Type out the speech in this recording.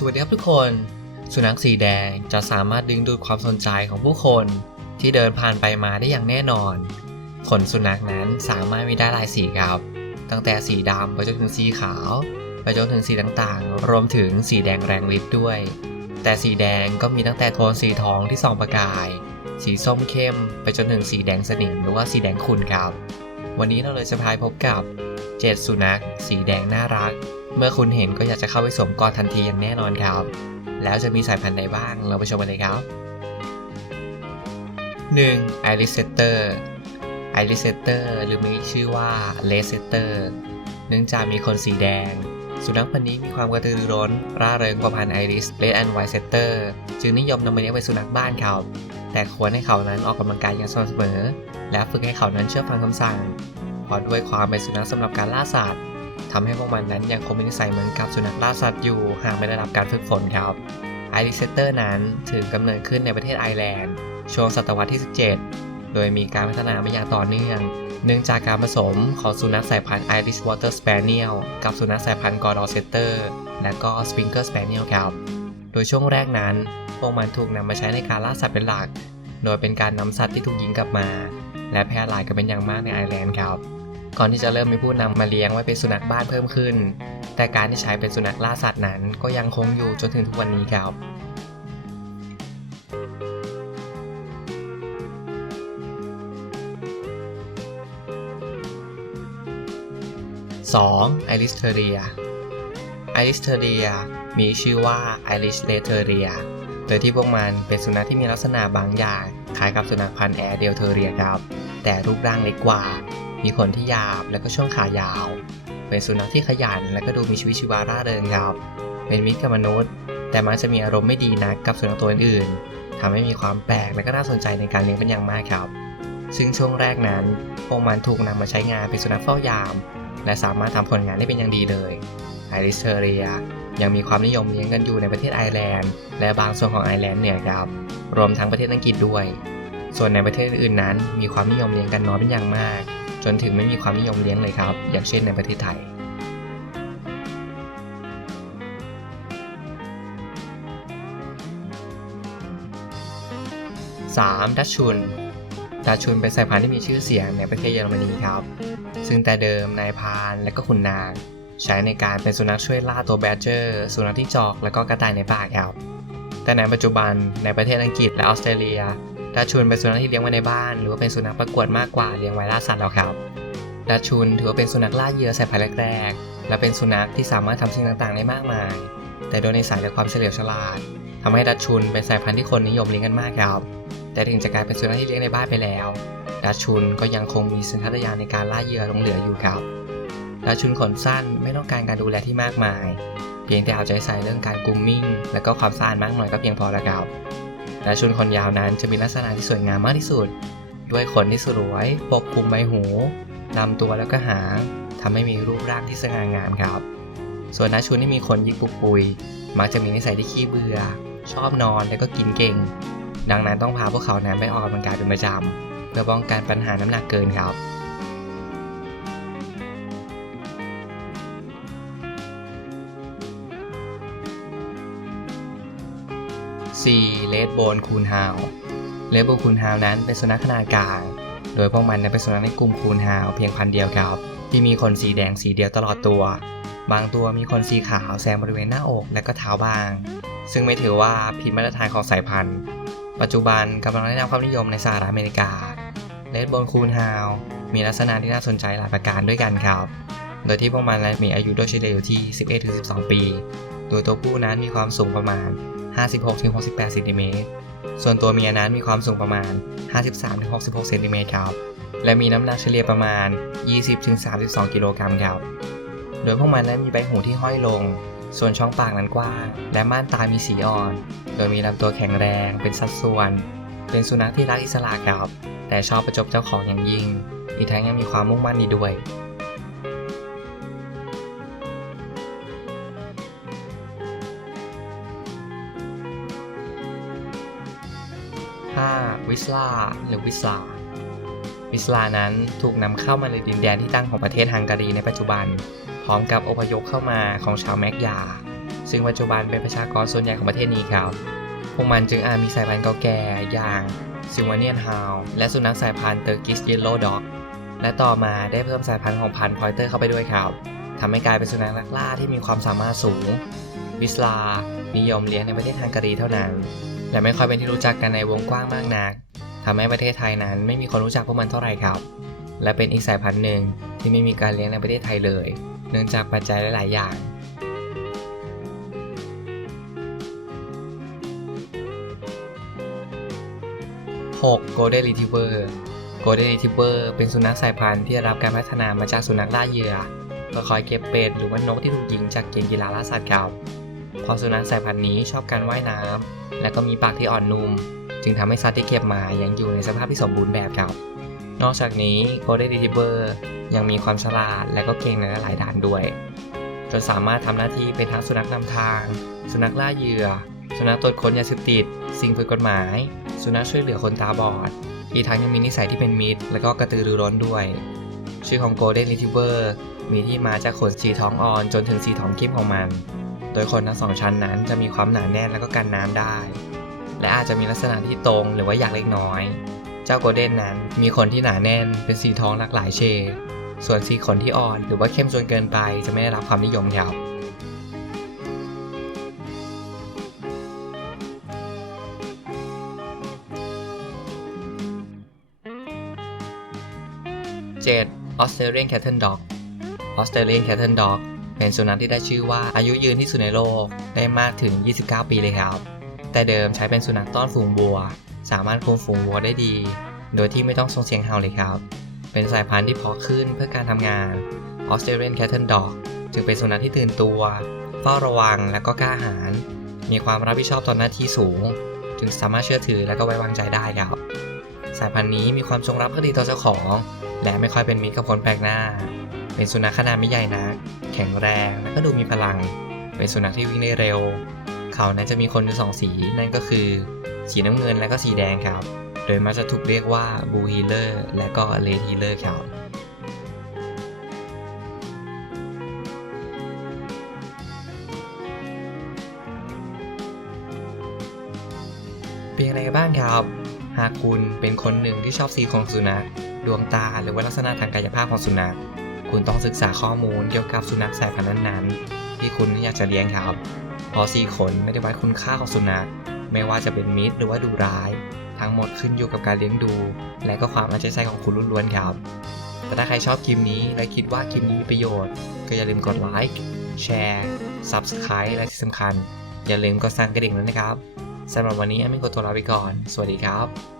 สวัสดีครับทุกคน สุนัขสีแดงจะสามารถดึงดูดความสนใจของผู้คนที่เดินผ่านไปมาได้อย่างแน่นอน ขนสุนัขนั้นสามารถมีได้หลายสีครับ ตั้งแต่สีดำไปจนถึงสีขาวไปจนถึงสีต่างๆ รวมถึงสีแดงแรงฤทธิ์ด้วย แต่สีแดงก็มีตั้งแต่โทนสีทองที่ส่องประกาย สีส้มเข้ม ไปจนถึงสีแดงสนิมหรือว่าสีแดงขุ่นครับ วันนี้เราเลยจะพาไปพบกับ 7 สุนัข สีแดงน่ารัก เมื่อคุณเห็นก็อยากจะเข้าไปสวมกอดทันทีอย่างแน่นอนครับ แล้วจะมีสายพันธุ์ใดบ้างเราไปชมกันเลยครับ 1. i r i s s e t t e r i r i s s e t t e r หรือมีชื่อว่า l e s e t t e r เนื่องจากมีขนสีแดง สุนัขพันธุ์นี้มีความกระตือรือร้น ร่าเริงกว่าพันธุ์ไอริส Red and White Setter จึงนิยมนำมาเลี้ยงเป็นสุนัขบ้านเขาแต่ควรให้เขานั้นออกกำลังกายอย่างสม่ำเสมอ และฝึกให้เขานั้นเชื่อฟังคำสั่งเพราะด้วยความเป็นสุนัขสำหรับการล่าสัตว์ ทำให้พวกมันนั้นยังคงมีนิสัยเหมือนกับสุนัขล่าสัตว์อยู่หากไม่ได้รับการฝึกฝนครับไอริเซเตอร์นั้นถือกำเนิดขึ้นในประเทศไอร์แลนด์ ช่วงศตวรรษที่ 17 โดยมีการพัฒนามาอย่างต่อเนื่อง เนื่องจากการผสมของสุนัขสายพันธุ์ Irish Water Spaniel กับสุนัขสายพันธุ์ Gordon Setter และก็ Springer Spaniel ครับ โดยช่วงแรกนั้น พวกมันถูกนำมาใช้ในการล่าสัตว์เป็นหลัก โดยเป็นการนำสัตว์ที่ถูกยิงกลับมา และแพร่หลายกันเป็นอย่างมากในไอร์แลนด์ครับ ก่อนที่จะเริ่มมีผู้นำมาเลี้ยงไว้เป็นสุนัขบ้านเพิ่มขึ้น แต่การที่ใช้เป็นสุนัขล่าสัตว์นั้นก็ยังคงอยู่จนถึงทุกวันนี้ครับ 2. ไอริสเทเรียไอริสเทเรียมีชื่อว่าไอริสเลเทเรียโดยที่พวกมันเป็นสุนัขที่มีลักษณะบางอย่างคล้ายกับสุนัขพันธุ์แอร์เดลเทเรียครับ แต่รูปร่างเล็กกว่า มีขนที่หยาบและก็ช่วงขายาว เป็นสุนัขที่ขยันและก็ดูมีชีวิตชีวาร่าเริงครับ เป็นมิตรกับมนุษย์ แต่มักจะมีอารมณ์ไม่ดีนักกับสุนัขตัวอื่นๆทำให้มีความแปลกและก็น่าสนใจในการเลี้ยงเป็นอย่างมากครับ ซึ่งช่วงแรกนั้นพวกมันถูกนำมาใช้งานเป็นสุนัขเฝ้ายาม และสามารถทำผลงานได้เป็นอย่างดีเลยไอริสเทเรียยังมีความนิยมเลี้ยงกันอยู่ในประเทศไอร์แลนด์ และบางส่วนของไอร์แลนด์เหนือครับ รวมทั้งประเทศอังกฤษด้วย ส่วนในประเทศอื่นนั้น มีความนิยมเลี้ยงกันน้อยเป็นอย่างมาก จนถึงไม่มีความนิยมเลี้ยงเลยครับ อย่างเช่นในประเทศไทย 3. ดัชชุนดัชชุนเป็นสายพันธุ์ที่มีชื่อเสียงในประเทศเยอรมนีครับ ซึ่งแต่เดิมนายพรานและก็ขุนนาง ใช้ในการเป็นสุนัขช่วยล่าตัวแบดเจอร์ สุนัขที่จอก และก็กระต่ายในป่าครับ แต่ในปัจจุบันในประเทศอังกฤษและออสเตรเลีย ดัชชุนเป็นสุนัขที่เลี้ยงไว้ในบ้าน หรือว่าเป็นสุนัขประกวดมากกว่าเลี้ยงไว้ล่าสัตว์แล้วครับดัชชุนถือว่าเป็นสุนัขล่าเหยื่อสายพันธุ์แรกๆและเป็นสุนัขที่สามารถทำสิ่งต่างๆได้มากมาย แต่โดยในสายและความเฉลียวฉลาดทำให้ดัชชุนเป็นสายพันธุ์ที่คนนิยมเลี้ยงกันมากครับ แต่ถึงจะกลายเป็นสุนัขที่เลี้ยงในบ้านไปแล้วดัชชุนก็ยังคงมีสัญชาตญาณในการล่าเหยื่อลงเหลืออยู่ครับดัชชุนขนสั้นไม่ต้องการการดูแลที่มากมาย เพียงแต่เอาใจใส่เรื่องการกรูมมิ่ง และก็ความสะอาดมากหน่อยก็เพียงพอแล้วครับ ดัชชุนขนยาวนั้นจะมีลักษณะที่สวยงามมากที่สุด ด้วยขนที่สวยปกคลุมใบหูลำตัวแล้วก็หางทำให้มีรูปร่างที่สง่างามครับ ส่วนดัชชุนที่มีขนยิกปุกปุย มักจะมีนิสัยที่ขี้เบื่อ ชอบนอนและก็กินเก่ง ดังนั้นต้องพาพวกเขานั้นไปออกกำลังกายเป็นประจำเพื่อป้องกันปัญหาน้ำหนักเกินครับ เลดโบนคูนฮาวเลดโบนคูนฮาวนั้นเป็นสุนัขขนาดกลาง โดยพวกมันเป็นสุนัขในกลุ่มคูนฮาวเพียงพันเดียวครับ ที่มีขนสีแดงสีเดียวตลอดตัว บางตัวมีขนสีขาวแซมบริเวณหน้าอกและก็เท้าบาง ซึ่งไม่ถือว่าผิดมาตรฐานของสายพันธุ์ ปัจจุบันกำลังได้รับความนิยมในสหรัฐอเมริกาเลดโบนคูนฮาวมีลักษณะที่น่าสนใจหลายประการด้วยกันครับ โดยที่พวกมันมีอายุโดยเฉลี่ยอยู่ที่ 11-12 ปี โดยตัวผู้นั้นมีความสูงประมาณ 56-68 เซนติเมตร ส่วนตัวเมียนั้นมีความสูงประมาณ 53-66 เซนติเมตรครับ และมีน้ำหนักเฉลี่ยประมาณ 20-32 กิโลกรัมครับ โดยพวกมันนั้นมีใบหูที่ห้อยลง ส่วนช่องปากนั้นกว้าง และม่านตามีสีอ่อน โดยมีลำตัวแข็งแรง เป็นสัดส่วน เป็นสุนัขที่รักอิสระครับ แต่ชอบประจบเจ้าของอย่างยิ่ง อีกทั้งยังมีความมุ่งมั่นดีด้วย 5. วิสลาหรือวิสลาวิสลานั้นถูกนำเข้ามาในดินแดนที่ตั้งของประเทศฮังการีในปัจจุบัน พร้อมกับอพยพเข้ามาของชาวแมกยา ซึ่งปัจจุบันเป็นประชากรส่วนใหญ่ของประเทศนี้ครับ พวกมันจึงอาจมีสายพันธุ์เก่าแก่อย่างซิวาเนียนฮาวและสุนัขสายพันธุ์เตอร์กิสเยลโลด็อกและต่อมาได้เพิ่มสายพันธุ์ของพันธุ์พอยเตอร์เข้าไปด้วยครับทำให้กลายเป็นสุนัขนักล่าที่มีความสามารถสูง วิสลานิยมเลี้ยงในประเทศฮังการีเท่านั้น และไม่ค่อยเป็นที่รู้จักกันในวงกว้างมากนักทำให้ประเทศไทยนั้นไม่มีคนรู้จักพวกมันเท่าไหร่ครับ และเป็นอีกสายพันธุ์หนึ่งที่ไม่มีการเลี้ยงในประเทศไทยเลย เนื่องจากปัจจัยหลาย ๆ อย่าง 6. Golden Retriever Golden Retriever เป็นสุนัขสายพันธุ์ที่ได้รับการพัฒนามาจากสุนัขล่าเหยื่อเพื่อคอยเก็บเป็ดหรือว่านกที่ถูกยิงจากเกมกีฬาล่าสัตว์ครับ เพราะสุนัขสายพันธุ์นี้ชอบการว่ายน้ำและก็มีปากที่อ่อนนุ่ม จึงทำให้สัตว์ที่เก็บมายังอยู่ในสภาพที่สมบูรณ์แบบครับ นอกจากนี้ Golden Retriever ยังมีความฉลาดและก็เก่งในหลายด้านด้วย จนสามารถทำหน้าที่เป็นทั้งสุนัขนำทาง สุนัขล่าเหยื่อ สุนัขตรวจค้นยาเสพติด สิ่งผิดกฎหมาย สุนัขช่วยเหลือคนตาบอด อีกทั้งยังมีนิสัยที่เป็นมิตร และก็กระตือรือร้นด้วย ชื่อของ Golden Retriever มีที่มาจากขนสีทองอ่อนจนถึงสีทองเข้มของมัน โดยขนทั้งสองชั้นนั้นจะมีความหนาแน่นและก็กันน้ำได้ และอาจจะมีลักษณะที่ตรงหรือว่าหยากเล็กน้อย เจ้าโกลเด้นนั้นมีขนที่หนาแน่นเป็นสีทองหลากหลายเฉดส่วนสีขนที่อ่อนหรือว่าเข้มจนเกินไปจะไม่ได้รับความนิยมครับ 7. Australian Cattle Dog Australian Cattle Dog เป็นสุนัขที่ได้ชื่อว่าอายุยืนที่สุดในโลกได้มากถึง 29 ปีเลยครับ แต่เดิมใช้เป็นสุนัขต้อนฝูงวัว สามารถคุมฝูงวัวได้ดี โดยที่ไม่ต้องส่งเสียงเห่าเลยครับ เป็นสายพันธุ์ที่เพาะขึ้นเพื่อการทำงาน Australian Cattle Dog จึงเป็นสุนัขที่ตื่นตัว เฝ้าระวังและก็กล้าหาญมีความรับผิดชอบต่อหน้าที่สูง จึงสามารถเชื่อถือและก็ไว้วางใจได้ครับ สายพันธุ์นี้มีความจงรักภักดีต่อเจ้าของ และไม่ค่อยเป็นมิตรกับคนแปลกหน้า เป็นสุนัขขนาดไม่ใหญ่นักแข็งแรงและก็ดูมีพลัง เป็นสุนัขที่วิ่งได้เร็ว เขานั้นจะมีคนอยู่สองสีนั่นก็คือ สีน้ำเงินและก็สีแดงครับ โดยมักจะถูกเรียกว่าบูฮีเลอร์และก็เลดฮีเลอร์ครับเป็นยังไงกันบ้างครับ หากคุณเป็นคนหนึ่งที่ชอบสีของสุนัขดวงตาหรือว่าลักษณะทางกายภาพของสุนัข คุณต้องศึกษาข้อมูลเกี่ยวกับสุนัขสายพันธุ์นั้นๆ ที่คุณอยากจะเลี้ยงครับ เพราะสีขนไม่ได้วัดคุณค่าของสุนัข ไม่ว่าจะเป็นมิตรหรือว่าดูร้าย ทั้งหมดขึ้นอยู่กับการเลี้ยงดู และก็ความเอาใจใส่ของคุณล้วนๆครับ แต่ถ้าใครชอบคลิปนี้และคิดว่าคลิปนี้มีประโยชน์ ก็อย่าลืมกดไลค์ แชร์ Subscribe และที่สำคัญ อย่าลืมกดสั่นกระดิ่งด้วยนะครับสำหรับวันนี้แอมมินกดตัวลาไปก่อน สวัสดีครับ